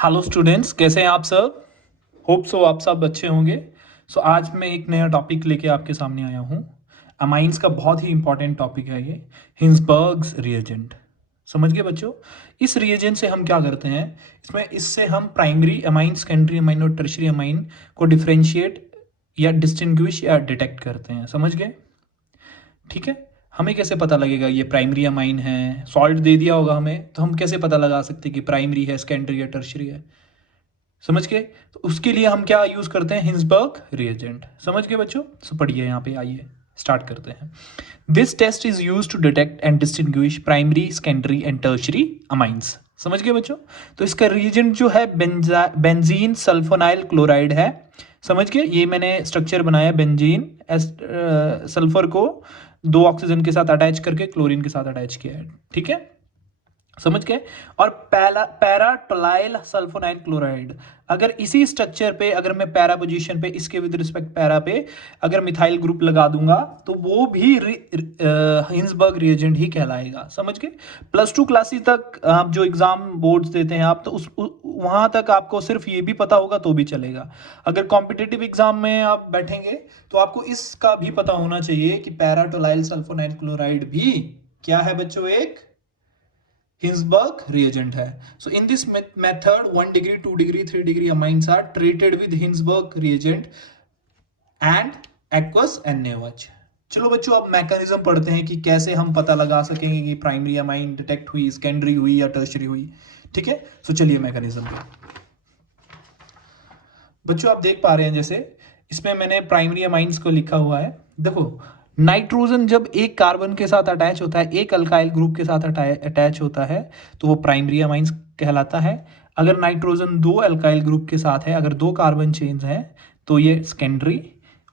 Hello students, कैसे हैं आप सब। होप सो आप सब अच्छे होंगे। सो आज मैं एक नया टॉपिक लेके आपके सामने आया हूँ। अमाइंस का बहुत ही इंपॉर्टेंट टॉपिक है ये, हिंसबर्ग्स रिएजेंट। समझ गए बच्चों। इस रिएजेंट से हम क्या करते हैं, इससे हम प्राइमरी अमाइन, सेकेंडरी अमाइन और टर्शरी अमाइन को डिफ्रेंशिएट या डिस्टिंग्विश या डिटेक्ट करते हैं। समझ गए। ठीक है। हमें कैसे पता लगेगा ये प्राइमरी अमाइन है, सॉल्ट दे दिया होगा हमें, तो हम कैसे पता लगा सकते हैं कि प्राइमरी है, सेकेंडरी या टर्शरी है। समझ गए। तो उसके लिए हम क्या यूज करते हैं, हिंसबर्ग रिएजेंट। समझ गए बच्चों। सो पढ़िए यहाँ पे, आइए स्टार्ट करते हैं। This test is use to detect and distinguish primary, secondary and tertiary amines. समझ गए बच्चों। तो इसका रिएजेंट जो है बेंजीन सल्फोनाइल क्लोराइड है। समझ गए। ये मैंने स्ट्रक्चर बनाया, बेंजीन सल्फर को दो ऑक्सीजन के साथ अटैच करके क्लोरीन के साथ अटैच किया है। ठीक है, समझ गए। और पैराटोलाइल सल्फोनाइल क्लोराइड, अगर इसी स्ट्रक्चर पे, अगर मैं पैरा पोजीशन पे, इसके विद रिस्पेक्ट पैरा पे अगर मिथाइल ग्रुप लगा दूंगा तो वो भी हिंसबर्ग रिएजेंट ही कहलाएगा। समझ गए। +2 क्लासेस तक आप जो एग्जाम बोर्ड्स देते हैं आप, तो वहां तक आपको सिर्फ ये भी पता होगा तो भी चलेगा। अगर कॉम्पिटिटिव एग्जाम में आप बैठेंगे तो आपको इसका भी पता होना चाहिए कि पैराटोलाइल सल्फोनाइल क्लोराइड भी क्या है बच्चों, एक Hinsberg reagent है। So in this method 1 degree, 2 degree, 3 degree amines are treated with Hinsberg reagent and aqueous NaOH। चलो बच्चों, अब मैकेनिज्म पढ़ते हैं कि कैसे हम पता लगा सकेंगे कि प्राइमरी अमाइन डिटेक्ट हुई, सेकेंडरी हुई या टर्शरी हुई। ठीक है। सो चलिए मैकेनिज्म पे। बच्चों आप देख पा रहे हैं, जैसे इसमें मैंने प्राइमरी अमाइंस को लिखा हुआ है। देखो, नाइट्रोजन जब एक कार्बन के साथ अटैच होता है, एक अल्काइल ग्रुप के साथ अटैच होता है, तो वो प्राइमरी अमाइंस कहलाता है। अगर नाइट्रोजन दो अल्काइल ग्रुप के साथ है, अगर दो कार्बन चेन्स हैं, तो ये सेकेंडरी।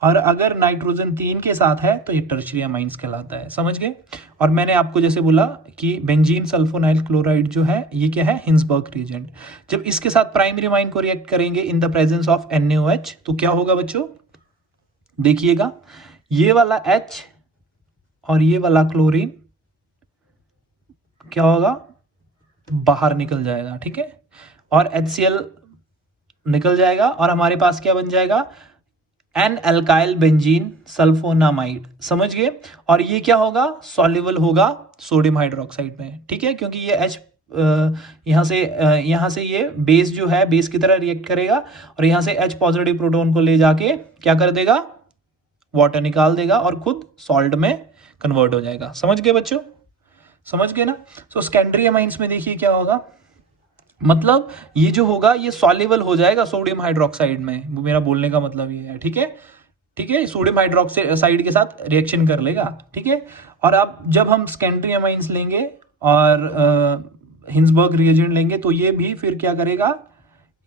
और अगर नाइट्रोजन 3 के साथ है तो ये टर्शरी अमाइंस कहलाता है। समझ गए। और मैंने आपको जैसे बोला कि बेंजीन सल्फोनाइल क्लोराइड जो है ये क्या है, हिंसबर्ग रिएजेंट। जब इसके साथ प्राइमरी अमाइन को रिएक्ट करेंगे in the presence of NaOH, तो क्या होगा बच्चों, देखिएगा, ये वाला H और ये वाला क्लोरीन क्या होगा, बाहर निकल जाएगा। ठीक है। और HCl निकल जाएगा और हमारे पास क्या बन जाएगा, एन अल्काइल बेंजीन सल्फोनामाइड। समझ गए। और ये क्या होगा, सॉल्युबल होगा सोडियम हाइड्रोक्साइड में। ठीक है, क्योंकि ये H यहाँ से ये बेस जो है, बेस की तरह रिएक्ट करेगा और यहाँ से H पॉजिटिव प्रोटोन को ले जाके क्या कर देगा, वाटर निकाल देगा और खुद सॉल्ट में कन्वर्ट हो जाएगा। समझ गए बच्चों, समझ गए ना। सो सेकेंडरी अमाइंस में देखिए क्या होगा, मतलब ये जो होगा ये सॉल्युबल हो जाएगा सोडियम हाइड्रोक्साइड में। वो मेरा बोलने का मतलब ये है। ठीक है। ठीक है, सोडियम हाइड्रोक्साइड के साथ रिएक्शन कर लेगा। ठीक है। और अब जब हम सेकेंडरी अमाइंस लेंगे और हिंसबर्ग रिएजेंट लेंगे, तो ये भी फिर क्या करेगा,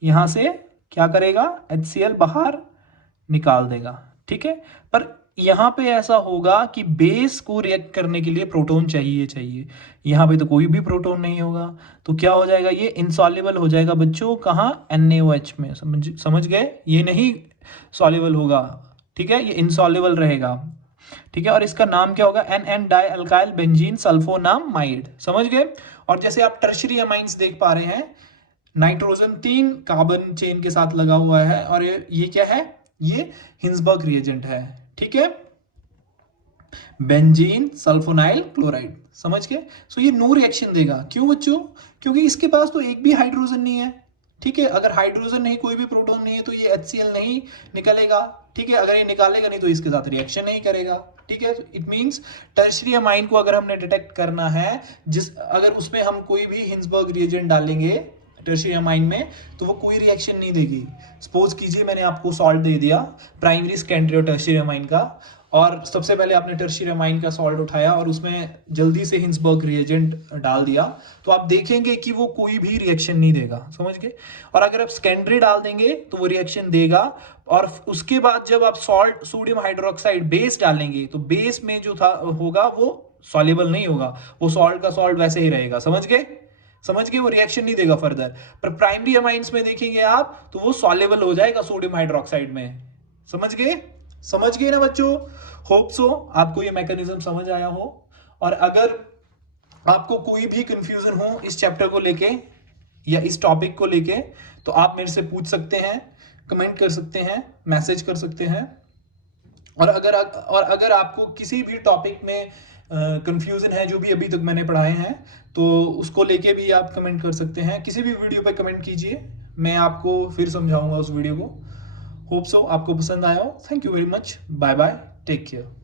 यहां से क्या करेगा, HCl बाहर निकाल देगा। ठीक है। पर यहां पे ऐसा होगा कि बेस को रिएक्ट करने के लिए प्रोटॉन चाहिए। यहां पे तो कोई भी प्रोटॉन नहीं होगा, तो क्या हो जाएगा, ये इनसॉल्युबल हो जाएगा बच्चों, कहाँ, NaOH में। समझ गए, ये नहीं सॉल्युबल होगा। ठीक है, ये इनसॉल्युबल रहेगा। ठीक है। और इसका नाम क्या होगा, NN di alkyl benzene sulfonamide. समझ गए। और जैसे आप टर्शरी अमाइंस देख पा रहे हैं, नाइट्रोजन 3 कार्बन चेन के साथ लगा हुआ है और ये क्या है, ये हिंसबर्ग रिएजेंट है। ठीक है, बेंजीन सल्फोनाइल क्लोराइड। समझ गए। सो ये नो रिएक्शन देगा। क्यों बच्चों, क्योंकि इसके पास तो एक भी हाइड्रोजन नहीं है। ठीक है, अगर हाइड्रोजन नहीं, कोई भी प्रोटॉन नहीं है, तो ये HCl नहीं निकलेगा। ठीक है, अगर ये निकालेगा नहीं तो इसके साथ रिएक्शन नहीं करेगा। ठीक है, इट मींस टर्शरी अमाइन को अगर हमने डिटेक्ट करना है, अगर उसमें हम कोई भी हिंसबर्ग रिएजेंट डालेंगे टर्शरी अमाइन में, तो वो कोई रिएक्शन नहीं देगी। सपोज कीजिए मैंने आपको सॉल्ट दे दिया प्राइमरी, सेकेंडरी और टर्शरी अमाइन का, और सबसे पहले आपने टर्शरी अमाइन का सॉल्ट उठाया और उसमें जल्दी से हिंसबर्ग रिएजेंट डाल दिया, तो आप देखेंगे कि वो कोई भी रिएक्शन नहीं देगा। समझ गए। और अगर आप सेकेंडरी डाल देंगे तो वो रिएक्शन देगा। और उसके बाद जब आप सॉल्ट, सोडियम हाइड्रोक्साइड बेस डालेंगे, तो बेस में जो था होगा वो सॉल्युबल नहीं होगा, वो सॉल्ट का सॉल्ट वैसे ही रहेगा। समझ गए, समझ गए, वो रिएक्शन नहीं देगा फर्दर। पर प्राइमरी अमाइंस में देखेंगे आप तो वो सॉल्युबल हो जाएगा सोडियम हाइड्रोक्साइड में। समझ गए, समझ गए ना बच्चों। होप सो आपको ये मैकेनिज्म समझ आया हो। और अगर आपको कोई भी कंफ्यूजन हो इस चैप्टर को लेके, या इस टॉपिक को लेके, तो आप मेरे से पूछ सकते हैं, कमेंट कर सकते हैं, मैसेज कर सकते हैं। और अगर आपको किसी भी टॉपिक में कंफ्यूजन है जो भी अभी तक मैंने पढ़ाए हैं, तो उसको लेके भी आप कमेंट कर सकते हैं। किसी भी वीडियो पे कमेंट कीजिए, मैं आपको फिर समझाऊंगा उस वीडियो को। होप सो आपको पसंद आया हो। Thank you very much. Bye bye, take care.